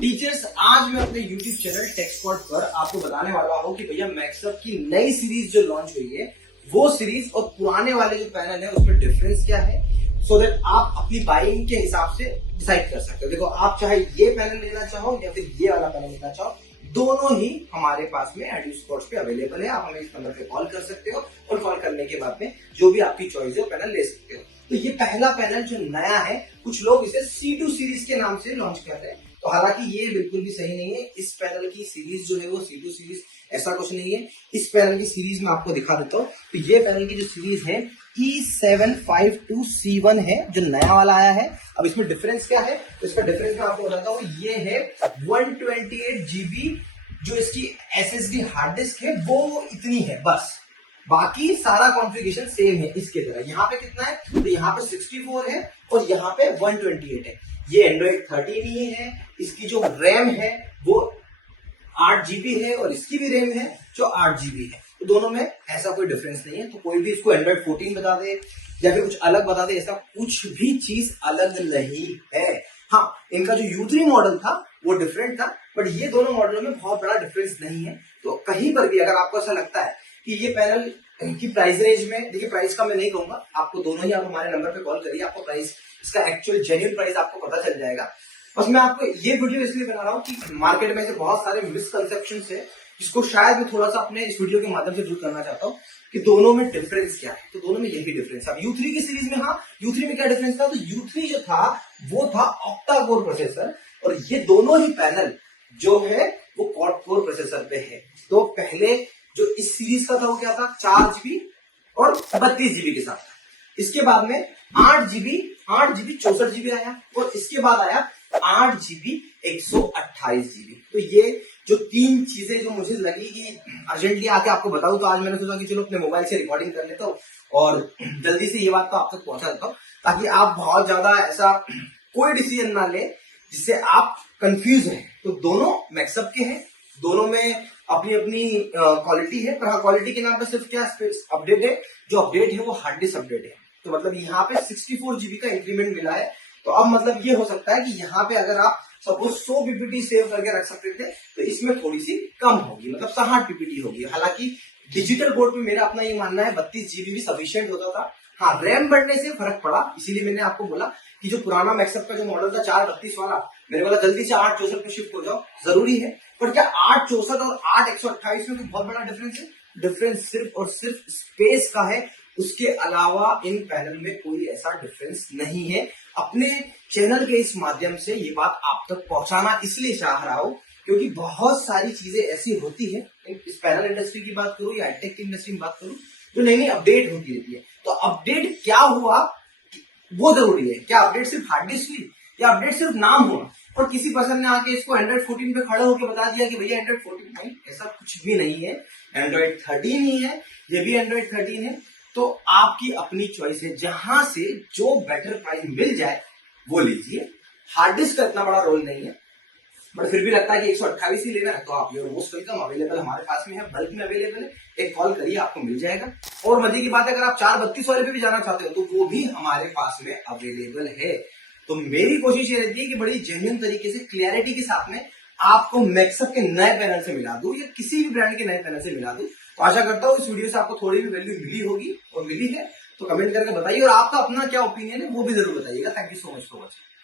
Teachers, आज मैं अपने YouTube चैनल टेक्सपर्ट पर आपको बताने वाला हूँ कि भैया मैक्सअप की नई सीरीज जो लॉन्च हुई है वो सीरीज और पुराने वाले जो पैनल है उसमें डिफरेंस क्या है, सो दैट आप अपनी बाइंग के हिसाब से डिसाइड कर सकते हो। देखो, आप चाहे ये पैनल लेना चाहो या फिर ये वाला पैनल लेना चाहो, दोनों ही हमारे पास में एडुस्पोर्ट्स पे अवेलेबल है। आप हमें इस नंबर पे कॉल कर सकते हो और कॉल करने के बाद में जो भी आपकी चॉइस है वो पैनल ले सकते हो। तो ये पहला पैनल जो नया है, कुछ लोग इसे C2 सीरीज के नाम से लॉन्च कर रहे हैं, तो हालांकि ये बिल्कुल भी सही नहीं है। इस पैनल की सीरीज जो है वो C2 सीरीज ऐसा कुछ नहीं है। इस पैनल की सीरीज में आपको दिखा देता हूँ। तो ये पैनल की जो सीरीज है E752C1 है, जो नया वाला आया है। अब इसमें डिफरेंस क्या है, तो इसका डिफरेंस मैं आपको बताता हूँ। ये है 128GB जो इसकी SSD हार्ड डिस्क है वो इतनी है बस, बाकी सारा कॉन्फ़िगरेशन सेम है इसके तरह। यहाँ पे कितना है, तो यहाँ पे 64 है और यहाँ पे 128 है। ये एंड्रॉइड 13 ही है। इसकी जो रैम है वो 8GB है और इसकी भी रैम है जो 8GB है। तो दोनों में ऐसा कोई डिफरेंस नहीं है। तो कोई भी इसको एंड्रॉइड 14 बता दे या फिर कुछ अलग बता दे, ऐसा कुछ भी चीज अलग नहीं है। हाँ, इनका जो U3 मॉडल था वो डिफरेंट था, बट ये दोनों मॉडलों में बहुत बड़ा डिफरेंस नहीं है। तो कहीं पर भी अगर आपको ऐसा लगता है कि ये पैनल की प्राइस रेंज में, देखिए प्राइस का मैं नहीं कहूंगा, आपको दोनों ही आप हमारे नंबर पे कॉल करिए, आपको प्राइस, इसका एक्चुअल जेन्युइन प्राइस आपको पता चल जाएगा। बस मैं आपको ये वीडियो इसलिए बना रहा हूँ कि मार्केट में से बहुत सारे मिसकंसेप्शन है जिसको शायद मैं थोड़ा सा अपने इस वीडियो के माध्यम से दूर करना चाहता हूँ कि दोनों में डिफरेंस क्या है। तो दोनों में यही डिफरेंस है। अब U3 की सीरीज में, हाँ, U3 में क्या डिफरेंस था, तो U3 जो था वो था ऑक्टा कोर प्रोसेसर और ये दोनों ही पैनल जो है वो क्वाड कोर प्रोसेसर पे है। तो पहले जो इस सीरीज का था वो क्या था, 4GB और 32GB के साथ। इसके बाद में 8GB 64GB आया और इसके बाद आया 8GB 128GB। तो ये जो तीन चीजें जो मुझे लगी कि अर्जेंटली आके आपको बता दूं, तो आज मैंने सोचा कि चलो अपने मोबाइल से रिकॉर्डिंग कर लेता हूँ और जल्दी से ये बात तो आप तक पहुंचा देता हूँ, ताकि आप बहुत ज्यादा ऐसा कोई डिसीजन ना ले जिससे आप कंफ्यूज हैं। तो दोनों मैक्सअप के हैं, दोनों में अपनी अपनी क्वालिटी है, पर हाँ, क्वालिटी के नाम पर सिर्फ क्या अपडेट है, जो अपडेट है वो हार्ड डिस्क अपडेट है। तो मतलब यहाँ पे 64GB का इंक्रीमेंट मिला है। तो अब मतलब ये हो सकता है कि यहाँ पे अगर आप सपोज 100 PPT सेव करके रख सकते थे, तो इसमें थोड़ी सी कम होगी, मतलब 60 PPT होगी। हालांकि डिजिटल बोर्ड पे मेरा अपना ये मानना है 32GB भी सफिशियंट होता था। हाँ, रैम बढ़ने से फर्क पड़ा, इसीलिए मैंने आपको बोला कि जो पुराना मैक्सअप का जो मॉडल था 432 वाला, मैंने बोला जल्दी से 864 पे शिफ्ट हो जाओ, जरूरी है। पर क्या 864 और 8128 में कोई बहुत बड़ा डिफरेंस है? डिफरेंस सिर्फ और सिर्फ स्पेस का है, उसके अलावा इन पैनल में कोई ऐसा डिफरेंस नहीं है। अपने चैनल के इस माध्यम से ये बात आप तक पहुंचाना इसलिए चाह रहा हूं क्योंकि बहुत सारी चीजें ऐसी होती है, इस पैनल इंडस्ट्री की बात करूं या हाईटेक की इंडस्ट्री की बात करूं, जो नई नई अपडेट होती रहती है। तो अपडेट क्या हुआ वो जरूरी है। क्या अपडेट सिर्फ हार्ड डिस्क हुई या अपडेट सिर्फ नाम हुआ और किसी पर्सन ने आके इसको एंड्रॉइड 14 पे खड़े होकर बता दिया कि भैया एंड्रॉइड 14? नहीं, ऐसा कुछ भी नहीं है। एंड्रॉइड 13 ही है, ये भी एंड्रॉइड 13 है। तो आपकी अपनी चॉइस है, जहां से जो बेटर प्राइस मिल जाए वो लीजिए। हार्ड डिस्क का इतना बड़ा रोल नहीं है, बट फिर भी लगता है कि 128 ही लेना है तो आप योर मोस्ट वेलकम, अवेलेबल हमारे पास में है, बल्क में अवेलेबल है। एक कॉल करिए, आपको मिल जाएगा। और मजे की बात है, अगर आप 432 वाले पे भी जाना चाहते हो तो वो भी हमारे पास में अवेलेबल है। तो मेरी कोशिश ये रहती है कि बड़ी जेन्युइन तरीके से, क्लियरिटी के साथ में आपको मैक्सअप के नए पैनल से मिला दूं या किसी भी ब्रांड के नए पैनल से मिला दूं। तो आशा करता हूँ इस वीडियो से आपको थोड़ी भी वैल्यू मिली होगी, और मिली है तो कमेंट करके बताइए, और आपका अपना क्या ओपिनियन है वो भी जरूर बताइएगा। Thank you so much for watching.